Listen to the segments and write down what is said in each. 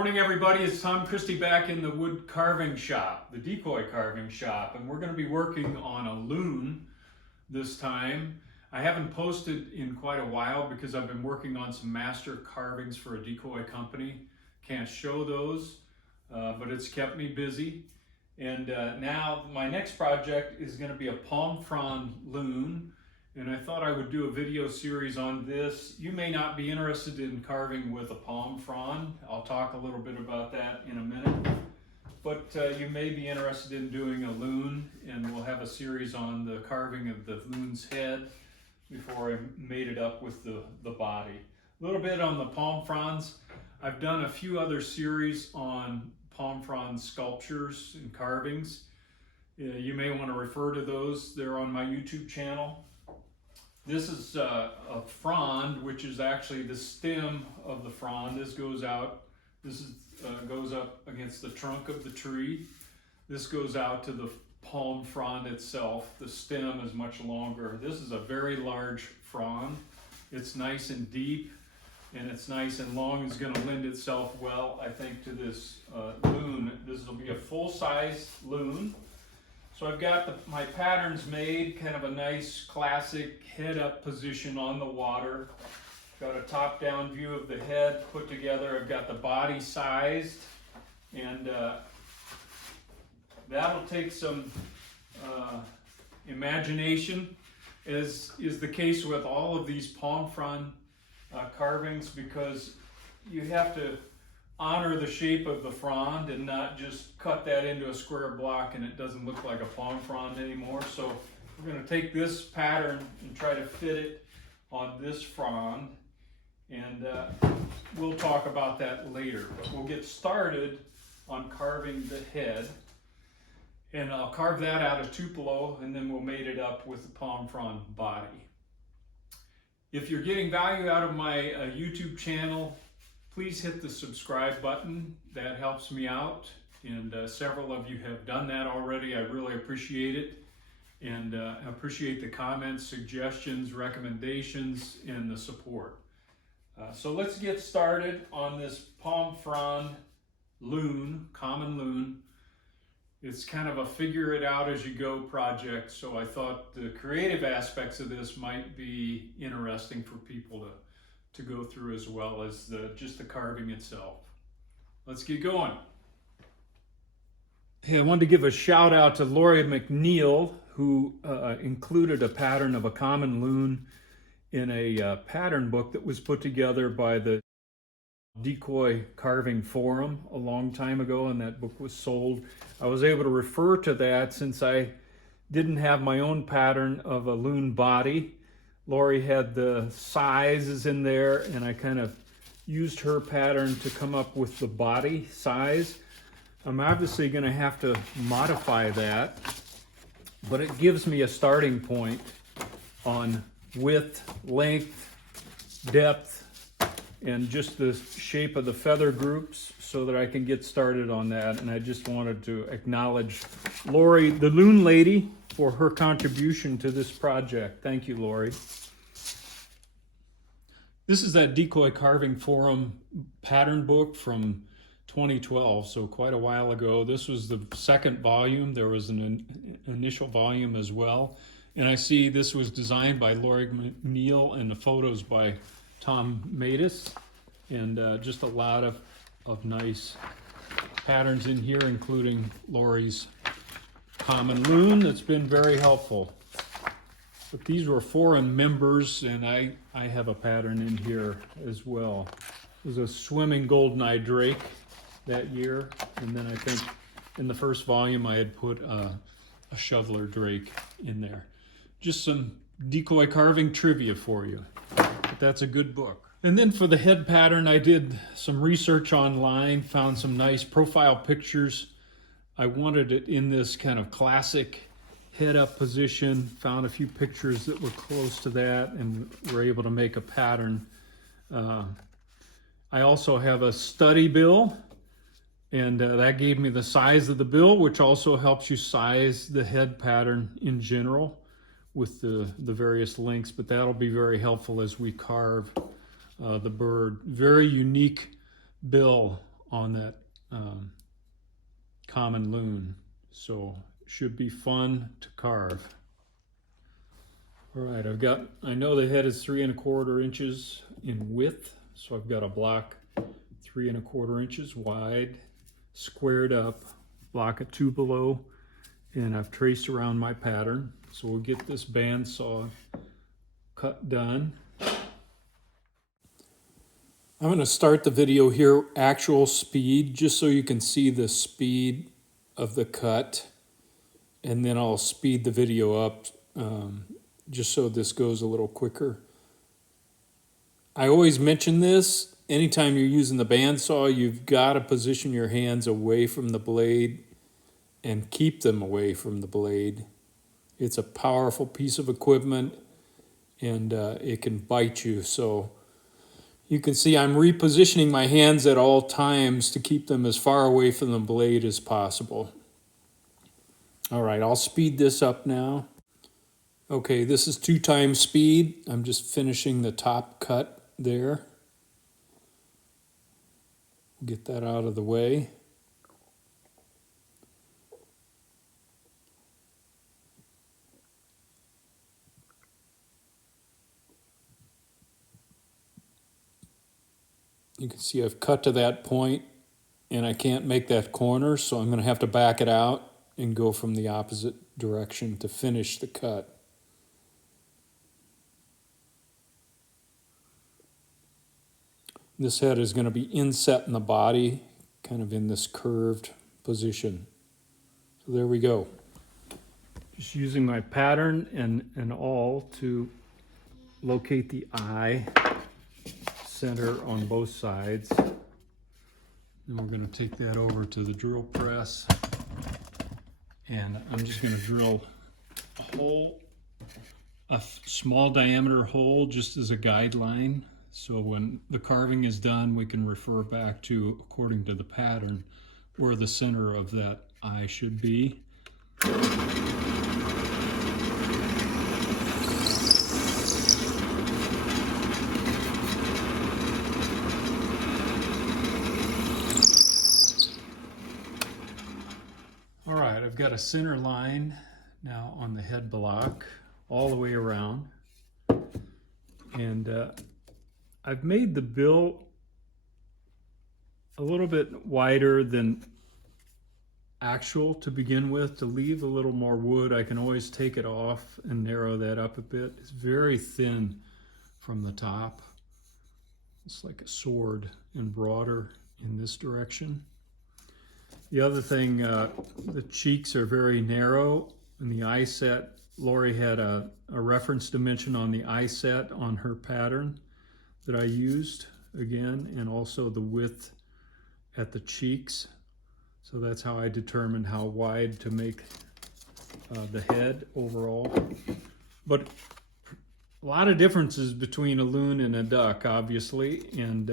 Morning everybody, it's Tom Christie back in the wood carving shop, the decoy carving shop, and we're going to be working on a loon this time. I haven't posted in quite a while because I've been working on some master carvings for a decoy company. Can't show those, but it's kept me busy. And now my next project is going to be a palm frond loon. And I thought I would do a video series on this. You may not be interested in carving with a palm frond. I'll talk a little bit about that in a minute. But you may be interested in doing a loon, and we'll have a series on the carving of the loon's head before I made it up with the body. A little bit on the palm fronds. I've done a few other series on palm frond sculptures and carvings. You may want to refer to those. They're on my YouTube channel. This is a frond, which is actually the stem of the frond. This goes out. This is, goes up against the trunk of the tree. This goes out to the palm frond itself. The stem is much longer. This is a very large frond. It's nice and deep, and it's nice and long. It's going to lend itself well, I think, to this loon. This will be a full-size loon. So I've got my patterns made, kind of a nice classic head-up position on the water. Got a top-down view of the head put together. I've got the body sized, and that'll take some imagination, as is the case with all of these palm frond carvings, because you have to honor the shape of the frond and not just cut that into a square block and it doesn't look like a palm frond anymore. So we're going to take this pattern and try to fit it on this frond, and we'll talk about that later. But we'll get started on carving the head, and I'll carve that out of Tupelo, and then we'll mate it up with the palm frond body. If you're getting value out of my YouTube channel, please hit the subscribe button. That helps me out, and several of you have done that already. I really appreciate it, and I appreciate the comments, suggestions, recommendations, and the support. So let's get started on this palm frond loon, common loon. It's kind of a figure it out as you go project, so I thought the creative aspects of this might be interesting for people to go through, as well as just the carving itself. Let's get going. Hey, I wanted to give a shout out to Lori McNeil, who included a pattern of a common loon in a pattern book that was put together by the Decoy Carving Forum a long time ago, and that book was sold. I was able to refer to that since I didn't have my own pattern of a loon body. Lori had the sizes in there, and I kind of used her pattern to come up with the body size. I'm obviously going to have to modify that, but it gives me a starting point on width, length, depth, and just the shape of the feather groups, so that I can get started on that. And I just wanted to acknowledge Lori, the loon lady, for her contribution to this project. Thank you, Lori. This is that Decoy Carving Forum pattern book from 2012, so quite a while ago. This was the second volume. There was an initial volume as well. And I see this was designed by Lori McNeil, and the photos by Tom Matus, and just a lot of nice patterns in here, including Lori's common loon. That's been very helpful. But these were foreign members, and I have a pattern in here as well. It was a swimming goldeneye drake that year, and then I think in the first volume I had put a shoveler drake in there. Just some decoy carving trivia for you, but that's a good book. And then for the head pattern, I did some research online, found some nice profile pictures. I wanted it in this kind of classic head-up position, found a few pictures that were close to that, and were able to make a pattern. I also have a study bill, and that gave me the size of the bill, which also helps you size the head pattern in general with the various lengths, but that'll be very helpful as we carve the bird. Very unique bill on that Common Loon. So should be fun to carve. All right, I know the head is 3 1/4 inches in width, so I've got a block 3 1/4 inches wide, squared up, block of Tupelo, and I've traced around my pattern. So we'll get this bandsaw cut done. I'm going to start the video here actual speed, just so you can see the speed of the cut, and then I'll speed the video up just so this goes a little quicker. I always mention this, anytime you're using the bandsaw, you've got to position your hands away from the blade and keep them away from the blade. It's a powerful piece of equipment, and it can bite you. So you can see I'm repositioning my hands at all times to keep them as far away from the blade as possible. All right, I'll speed this up now. Okay, this is 2 times speed. I'm just finishing the top cut there. Get that out of the way. You can see I've cut to that point and I can't make that corner, so I'm going to have to back it out and go from the opposite direction to finish the cut. This head is going to be inset in the body, kind of in this curved position. So there we go. Just using my pattern and awl to locate the eye center on both sides. Then we're going to take that over to the drill press, and I'm just going to drill a hole, a small diameter hole, just as a guideline. So when the carving is done, we can refer back to, according to the pattern, where the center of that eye should be. All right, I've got a center line now on the head block all the way around. And I've made the bill a little bit wider than actual to begin with, to leave a little more wood. I can always take it off and narrow that up a bit. It's very thin from the top. It's like a sword, and broader in this direction. The other thing, the cheeks are very narrow, and the eye set, Lori had a reference dimension on the eye set on her pattern that I used again, and also the width at the cheeks. So that's how I determined how wide to make the head overall. But a lot of differences between a loon and a duck, obviously, and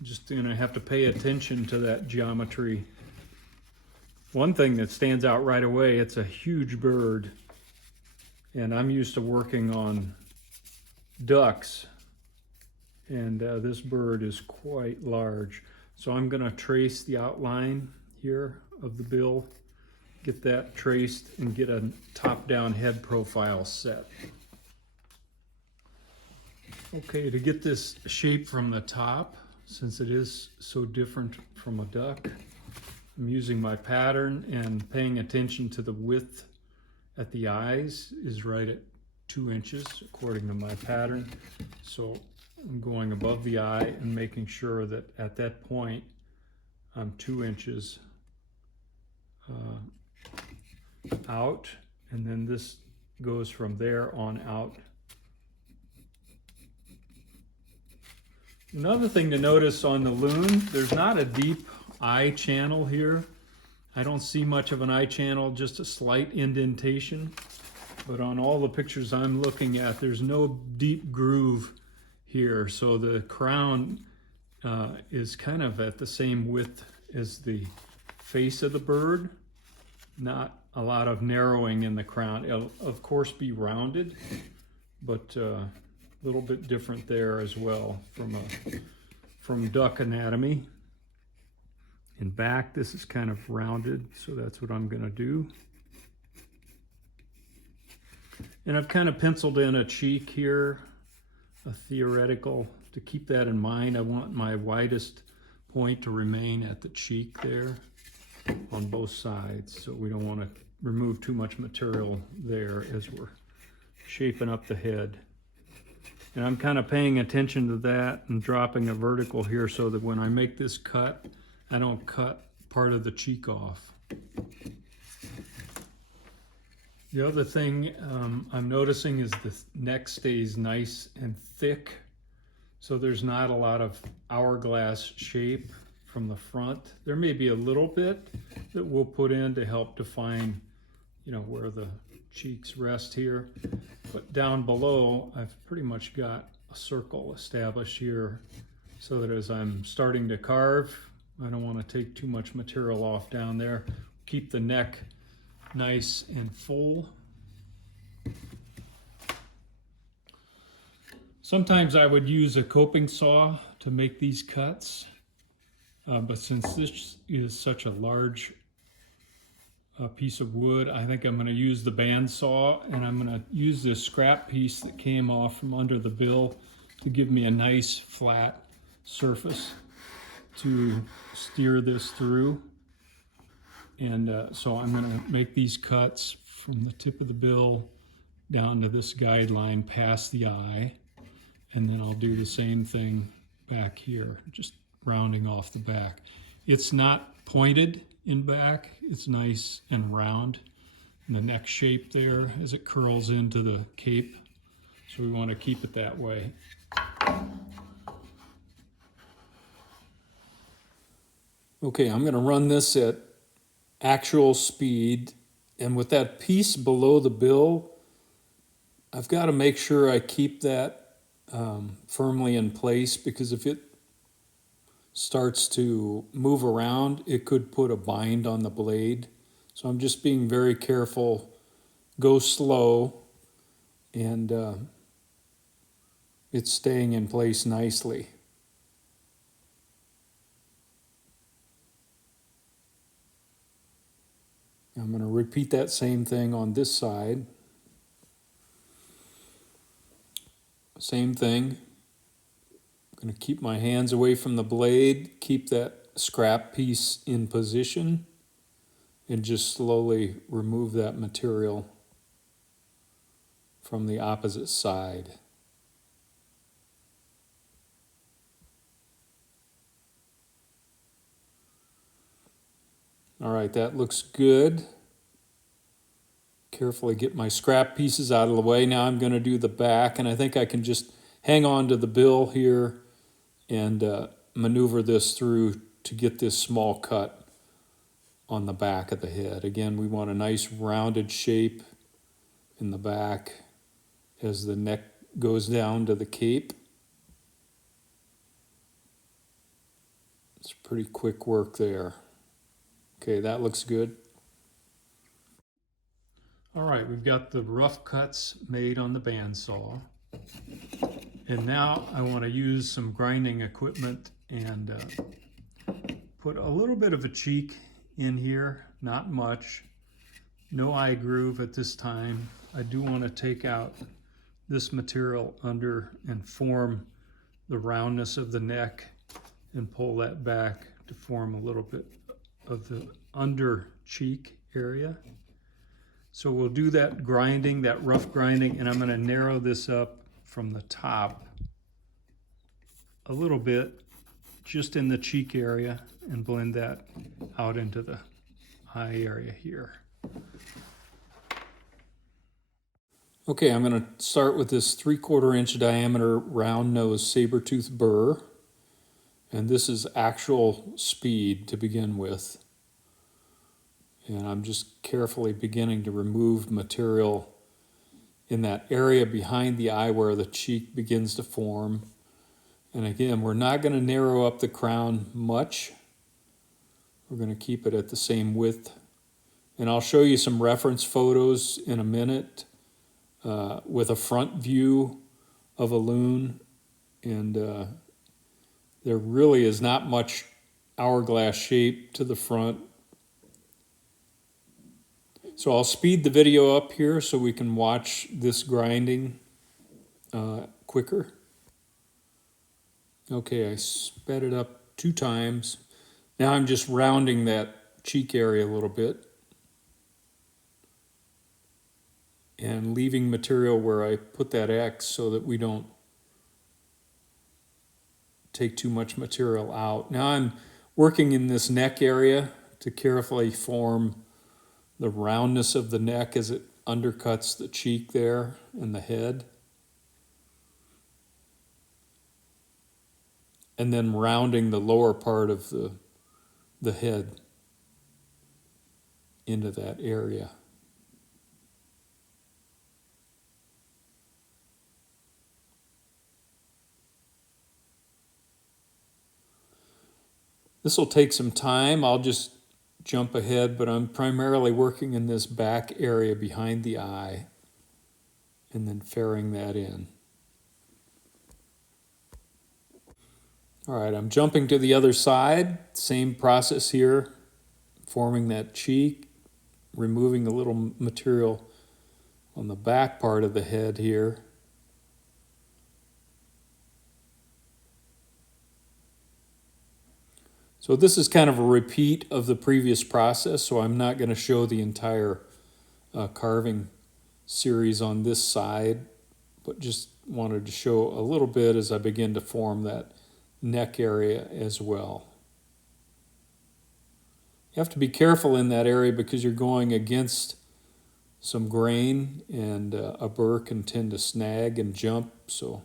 just gonna have to pay attention to that geometry. One thing that stands out right away, it's a huge bird, and I'm used to working on ducks, and this bird is quite large. So I'm going to trace the outline here of the bill, get that traced, and get a top-down head profile set. Okay, to get this shape from the top, since it is so different from a duck, I'm using my pattern and paying attention to the width at the eyes is right at 2 inches according to my pattern. So I'm going above the eye and making sure that at that point I'm 2 inches out, and then this goes from there on out. Another thing to notice on the loon, there's not a deep eye channel here. I don't see much of an eye channel, just a slight indentation. But on all the pictures I'm looking at, there's no deep groove here. So the crown is kind of at the same width as the face of the bird. Not a lot of narrowing in the crown. It'll of course be rounded, but a little bit different there as well from duck anatomy. In back, this is kind of rounded, so that's what I'm gonna do. And I've kind of penciled in a cheek here, a theoretical, to keep that in mind. I want my widest point to remain at the cheek there on both sides, so we don't want to remove too much material there as we're shaping up the head. And I'm kind of paying attention to that and dropping a vertical here so that when I make this cut, I don't cut part of the cheek off. The other thing I'm noticing is the neck stays nice and thick, so there's not a lot of hourglass shape from the front. There may be a little bit that we'll put in to help define, you know, where the cheeks rest here. But down below, I've pretty much got a circle established here so that as I'm starting to carve, I don't want to take too much material off down there. Keep the neck nice and full. Sometimes I would use a coping saw to make these cuts, but since this is such a large piece of wood, I think I'm going to use the band saw, and I'm going to use this scrap piece that came off from under the bill to give me a nice flat surface to steer this through. And so I'm going to make these cuts from the tip of the bill down to this guideline past the eye, and then I'll do the same thing back here, just rounding off the back. It's not pointed in back, it's nice and round, and the neck shape there as it curls into the cape, so we want to keep it that way. Okay, I'm going to run this at actual speed, and with that piece below the bill, I've got to make sure I keep that firmly in place, because if it starts to move around, it could put a bind on the blade. So I'm just being very careful, go slow, and it's staying in place nicely. I'm going to repeat that same thing on this side. Same thing. I'm going to keep my hands away from the blade, keep that scrap piece in position, and just slowly remove that material from the opposite side. All right, that looks good. Carefully get my scrap pieces out of the way. Now I'm going to do the back, and I think I can just hang on to the bill here and maneuver this through to get this small cut on the back of the head. Again, we want a nice rounded shape in the back as the neck goes down to the cape. It's pretty quick work there. Okay, that looks good. All right, we've got the rough cuts made on the bandsaw. And now I want to use some grinding equipment and put a little bit of a cheek in here, not much. No eye groove at this time. I do want to take out this material under and form the roundness of the neck and pull that back to form a little bit of the under cheek area. So we'll do that grinding, that rough grinding, and I'm going to narrow this up from the top a little bit, just in the cheek area, and blend that out into the eye area here. Okay, I'm going to start with this 3/4 inch diameter round nose saber-tooth burr, and this is actual speed to begin with. And I'm just carefully beginning to remove material in that area behind the eye where the cheek begins to form. And again, we're not going to narrow up the crown much. We're going to keep it at the same width. And I'll show you some reference photos in a minute with a front view of a loon. And there really is not much hourglass shape to the front. So I'll speed the video up here so we can watch this grinding quicker. Okay, I sped it up 2 times. Now I'm just rounding that cheek area a little bit and leaving material where I put that X so that we don't take too much material out. Now I'm working in this neck area to carefully form the roundness of the neck as it undercuts the cheek there and the head. And then rounding the lower part of the head into that area. This will take some time. I'll just jump ahead, but I'm primarily working in this back area behind the eye and then ferring that in. All right, I'm jumping to the other side. Same process here, forming that cheek, removing a little material on the back part of the head here. So this is kind of a repeat of the previous process, so I'm not going to show the entire carving series on this side, but just wanted to show a little bit as I begin to form that neck area as well. You have to be careful in that area because you're going against some grain, and a burr can tend to snag and jump, so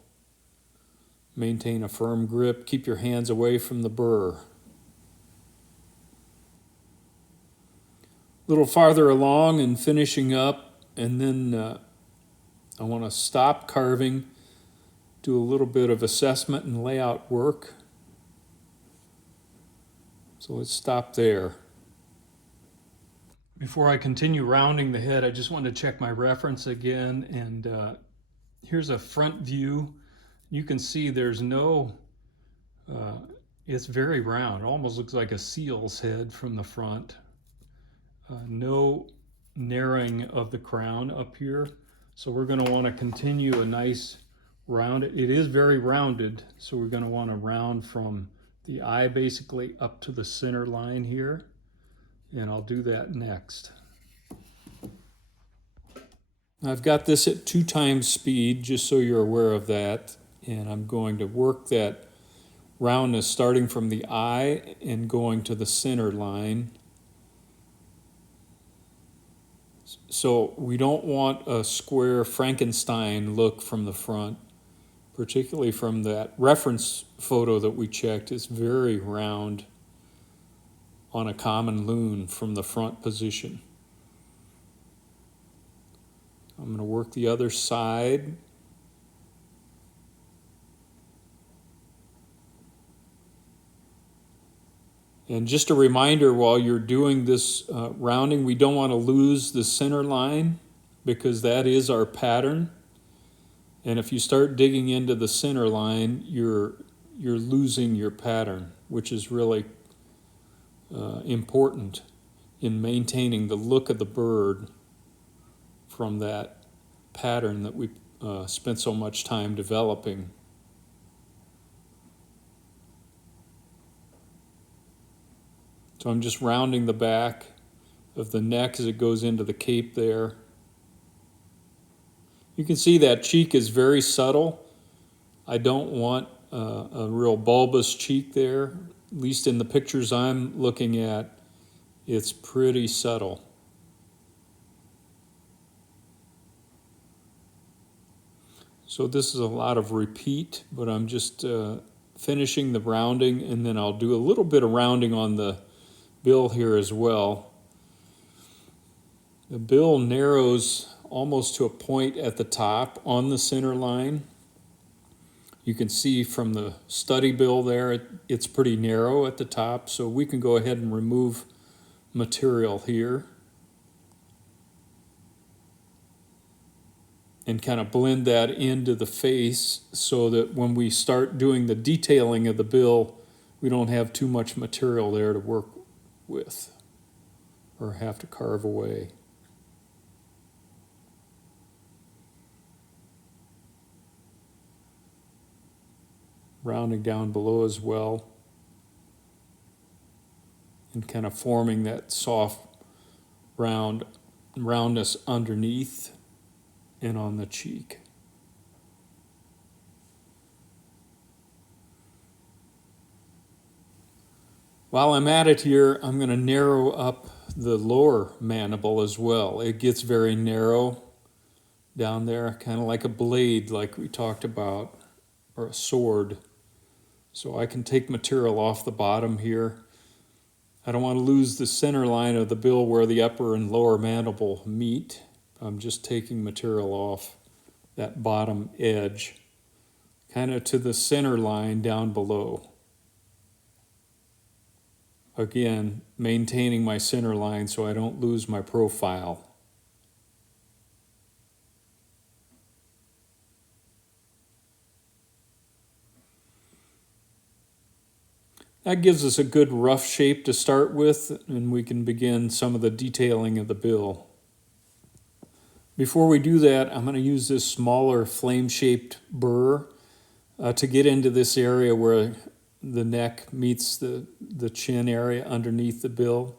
maintain a firm grip. Keep your hands away from the burr. A little farther along and finishing up, and then I want to stop carving, do a little bit of assessment and layout work. So let's stop there. Before I continue rounding the head, I just want to check my reference again, and here's a front view. You can see there's no, it's very round. It almost looks like a seal's head from the front. No narrowing of the crown up here. So we're going to want to continue a nice round. It is very rounded, so we're going to want to round from the eye basically up to the center line here. And I'll do that next. I've got this at 2 times speed, just so you're aware of that. And I'm going to work that roundness starting from the eye and going to the center line. So we don't want a square Frankenstein look from the front, particularly from that reference photo that we checked. It's very round on a common loon from the front position. I'm going to work the other side. And just a reminder, while you're doing this rounding, we don't want to lose the center line because that is our pattern. And if you start digging into the center line, you're losing your pattern, which is really important in maintaining the look of the bird from that pattern that we spent so much time developing. So I'm just rounding the back of the neck as it goes into the cape there. You can see that cheek is very subtle. I don't want a real bulbous cheek there. At least in the pictures I'm looking at, it's pretty subtle. So this is a lot of repeat, but I'm just finishing the rounding, and then I'll do a little bit of rounding on the bill here as well. The bill narrows almost to a point at the top on the center line. You can see from the study bill there, it's pretty narrow at the top, so we can go ahead and remove material here and kind of blend that into the face so that when we start doing the detailing of the bill, we don't have too much material there to work with or have to carve away. Rounding down below as well, and kind of forming that soft roundness underneath and on the cheek. While I'm at it here, I'm going to narrow up the lower mandible as well. It gets very narrow down there, kind of like a blade like we talked about, or a sword. So I can take material off the bottom here. I don't want to lose the center line of the bill where the upper and lower mandible meet. I'm just taking material off that bottom edge, kind of to the center line down below. Again, maintaining my center line so I don't lose my profile. That gives us a good rough shape to start with, and we can begin some of the detailing of the bill. Before we do that, I'm going to use this smaller flame-shaped burr to get into this area where the neck meets the chin area underneath the bill.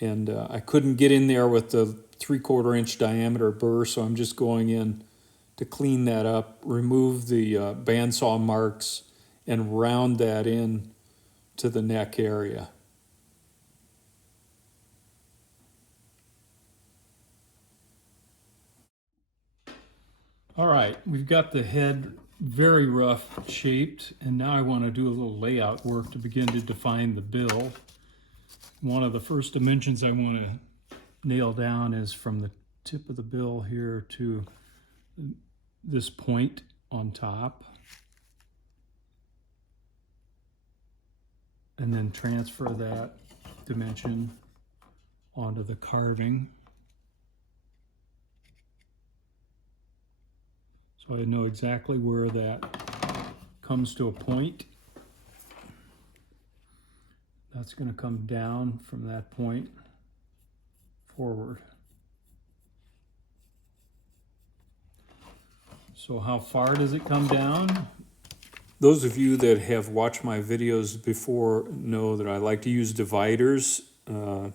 And I couldn't get in there with the 3/4 inch diameter burr, so I'm just going in to clean that up, remove the bandsaw marks, and round that in to the neck area. All right, we've got the head very rough shaped, and now I want to do a little layout work to begin to define the bill. One of the first dimensions I want to nail down is from the tip of the bill here to this point on top, and then transfer that dimension onto the carving. So I know exactly where that comes to a point. That's going to come down from that point forward. So how far does it come down? Those of you that have watched my videos before know that I like to use dividers to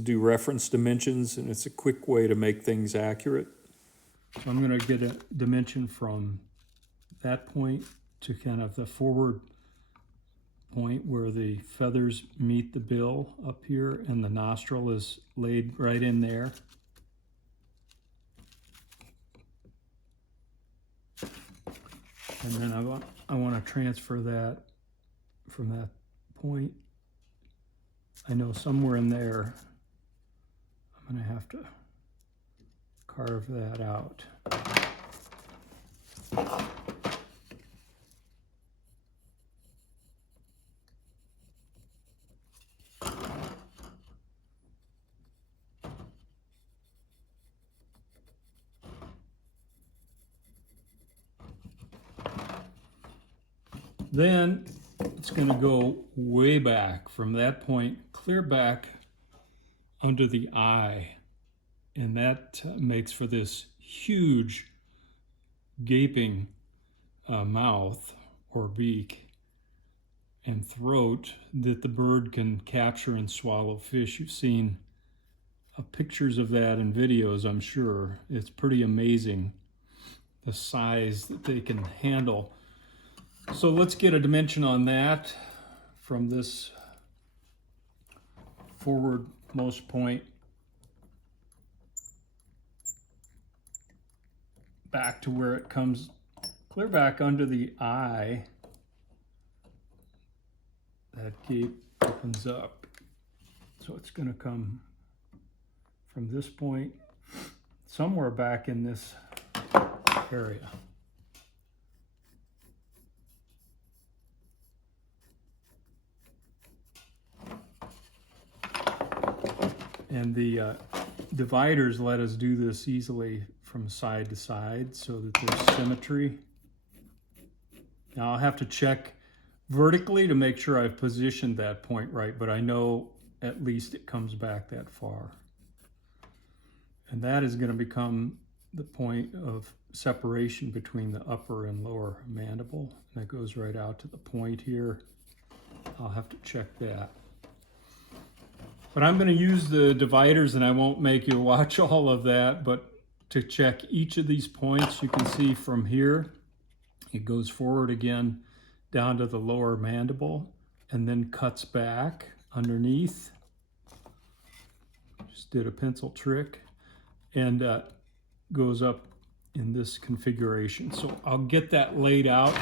do reference dimensions, and it's a quick way to make things accurate. So I'm going to get a dimension from that point to kind of the forward point where the feathers meet the bill up here, and the nostril is laid right in there. And then I want to transfer that from that point. I know somewhere in there I'm going to have to carve that out. Then it's going to go way back from that point, clear back under the eye. And that makes for this huge gaping mouth or beak and throat that the bird can capture and swallow fish. You've seen pictures of that in videos, I'm sure. It's pretty amazing the size that they can handle. So let's get a dimension on that from this forwardmost point back to where it comes clear back under the eye. That gape opens up. So it's going to come from this point somewhere back in this area. And the dividers let us do this easily from side to side so that there's symmetry. Now I'll have to check vertically to make sure I've positioned that point right, but I know at least it comes back that far. And that is going to become the point of separation between the upper and lower mandible. And that goes right out to the point here. I'll have to check that. But I'm going to use the dividers, and I won't make you watch all of that, but to check each of these points, you can see from here, it goes forward again down to the lower mandible and then cuts back underneath. Just did a pencil trick, and goes up in this configuration. So I'll get that laid out.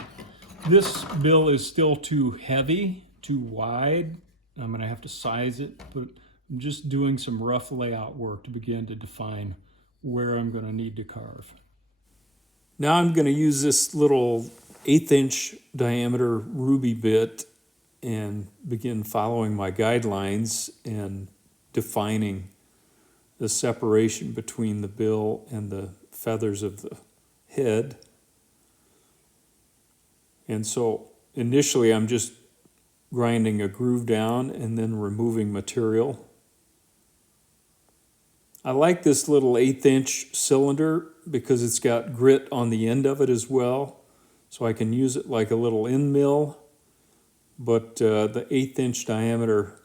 This bill is still too heavy, too wide. I'm going to have to size it, but I'm just doing some rough layout work to begin to define where I'm going to need to carve. Now I'm going to use this little 1/8" diameter ruby bit and begin following my guidelines and defining the separation between the bill and the feathers of the head. And so initially I'm just grinding a groove down and then removing material. I like this little 1/8" cylinder because it's got grit on the end of it as well, so I can use it like a little end mill, but the 1/8" diameter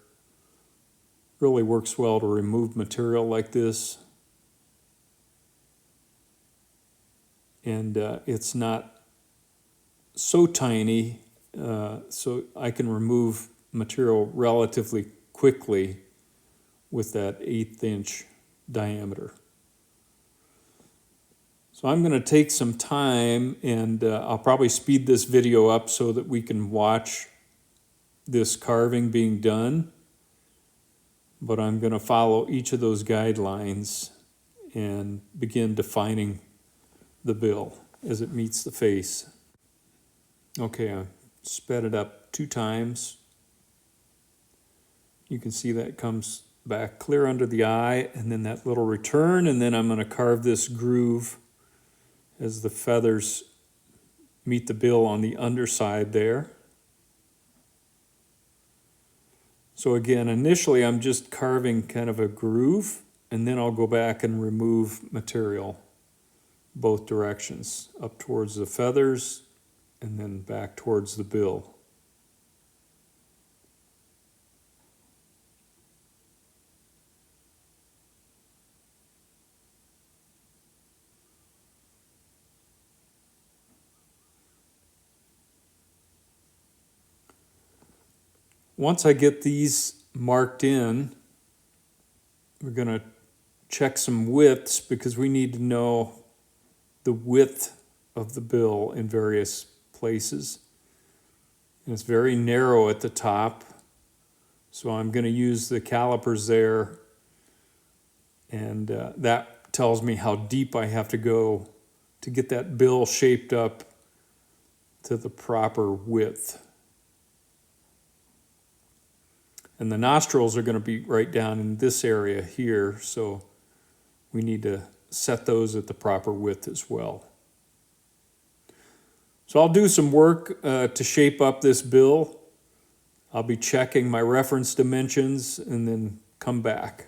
really works well to remove material like this. And it's not so tiny, so I can remove material relatively quickly with that 1/8" diameter. So I'm going to take some time, and I'll probably speed this video up so that we can watch this carving being done. But I'm going to follow each of those guidelines and begin defining the bill as it meets the face. Okay, I sped it up 2 times. You can see that comes back clear under the eye, and then that little return, and then I'm going to carve this groove as the feathers meet the bill on the underside there. So again, initially I'm just carving kind of a groove, and then I'll go back and remove material both directions, up towards the feathers and then back towards the bill. Once I get these marked in, we're going to check some widths because we need to know the width of the bill in various places. And it's very narrow at the top, so I'm going to use the calipers there, and that tells me how deep I have to go to get that bill shaped up to the proper width. And the nostrils are going to be right down in this area here, so we need to set those at the proper width as well. So I'll do some work to shape up this bill. I'll be checking my reference dimensions and then come back.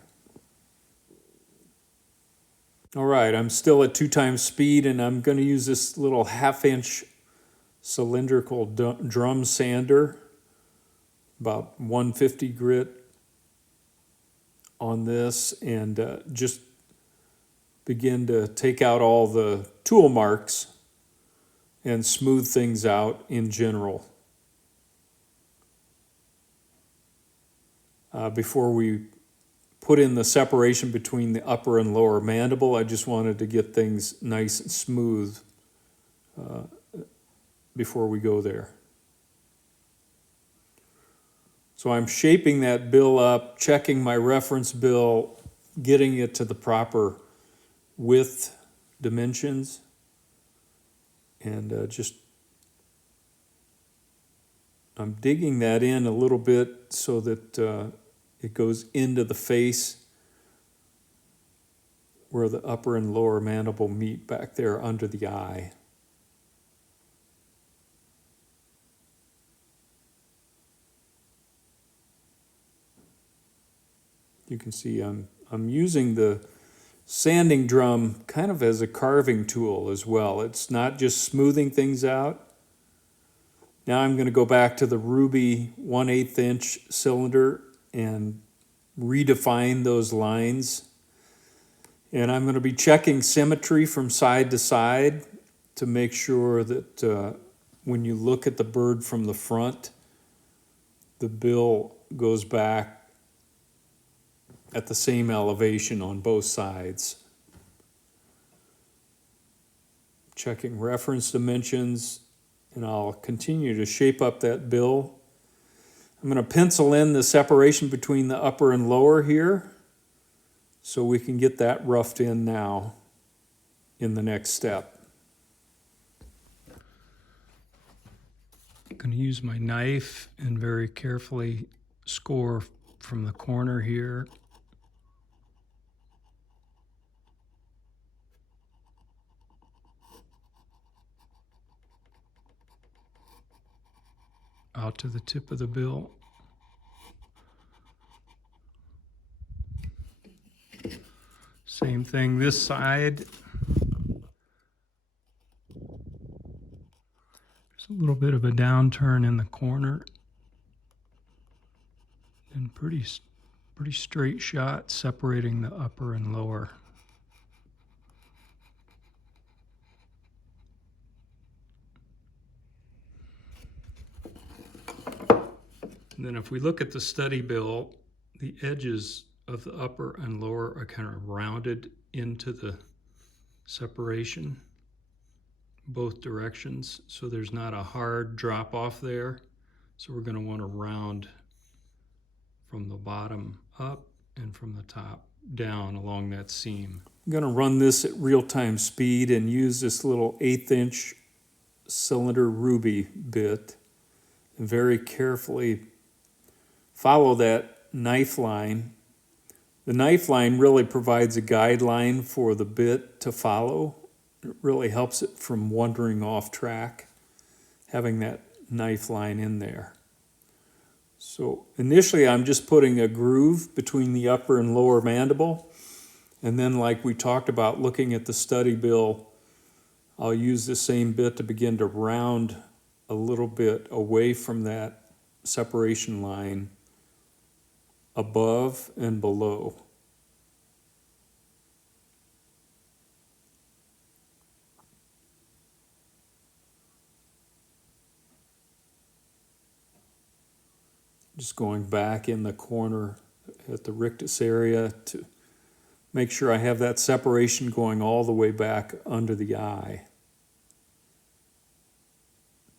All right, I'm still at 2 times speed, and I'm going to use this little 1/2" cylindrical drum sander, about 150 grit on this, and just begin to take out all the tool marks and smooth things out in general. Before we put in the separation between the upper and lower mandible, I just wanted to get things nice and smooth before we go there. So I'm shaping that bill up, checking my reference bill, getting it to the proper width dimensions, and I'm digging that in a little bit so that it goes into the face where the upper and lower mandible meet back there under the eye. You can see I'm using the sanding drum kind of as a carving tool as well. It's not just smoothing things out. Now I'm going to go back to the ruby 1/8 inch cylinder and redefine those lines. And I'm going to be checking symmetry from side to side to make sure that when you look at the bird from the front, the bill goes back at the same elevation on both sides. Checking reference dimensions, and I'll continue to shape up that bill. I'm going to pencil in the separation between the upper and lower here so we can get that roughed in now in the next step. I'm going to use my knife and very carefully score from the corner here. Out to the tip of the bill. Same thing this side. There's a little bit of a downturn in the corner. And pretty straight shot separating the upper and lower. And then if we look at the study bill, the edges of the upper and lower are kind of rounded into the separation, both directions, so there's not a hard drop off there. So we're going to want to round from the bottom up and from the top down along that seam. I'm going to run this at real-time speed and use this little 1/8 inch cylinder ruby bit and very carefully follow that knife line. The knife line really provides a guideline for the bit to follow. It really helps it from wandering off track, having that knife line in there. So initially I'm just putting a groove between the upper and lower mandible. And then like we talked about looking at the study bill, I'll use the same bit to begin to round a little bit away from that separation line above and below. Just going back in the corner at the rictus area to make sure I have that separation going all the way back under the eye.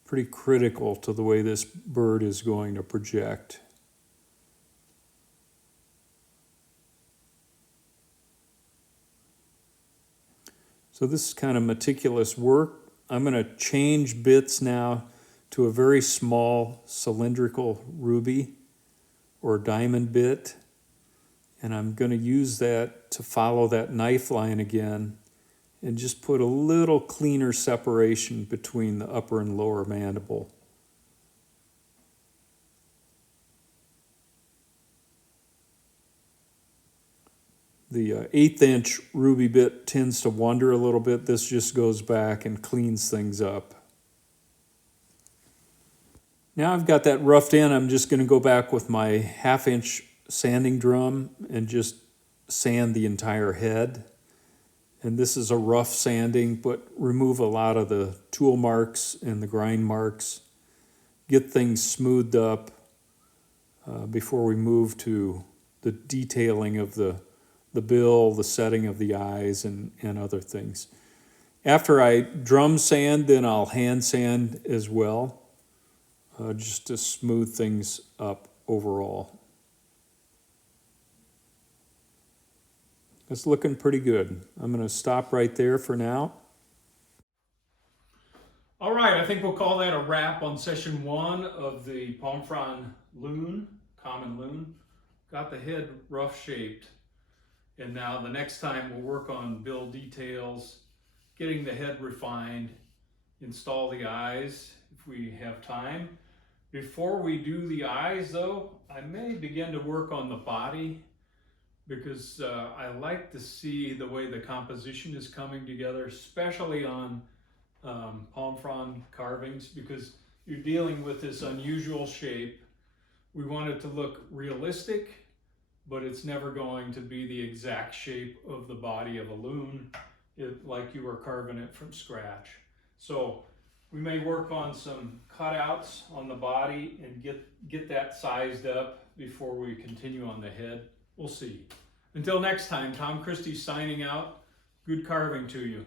Pretty critical to the way this bird is going to project. So this is kind of meticulous work. I'm going to change bits now to a very small cylindrical ruby or diamond bit. And I'm going to use that to follow that knife line again and just put a little cleaner separation between the upper and lower mandible. The 1/8 inch ruby bit tends to wander a little bit. This just goes back and cleans things up. Now I've got that roughed in, I'm just going to go back with my 1/2 inch sanding drum and just sand the entire head. And this is a rough sanding, but remove a lot of the tool marks and the grind marks. Get things smoothed up before we move to the detailing of the bill, the setting of the eyes, and other things. After I drum sand, then I'll hand sand as well, just to smooth things up overall. It's looking pretty good. I'm going to stop right there for now. All right, I think we'll call that a wrap on session 1 of the Frond Loon, Common Loon. Got the head rough shaped. And now the next time we'll work on bill details, getting the head refined, install the eyes if we have time. Before we do the eyes though, I may begin to work on the body. because I like to see the way the composition is coming together, especially on palm frond carvings, because you're dealing with this unusual shape. We want it to look realistic, but it's never going to be the exact shape of the body of a loon, like you were carving it from scratch. So we may work on some cutouts on the body and get that sized up before we continue on the head. We'll see. Until next time, Tom Christie signing out. Good carving to you.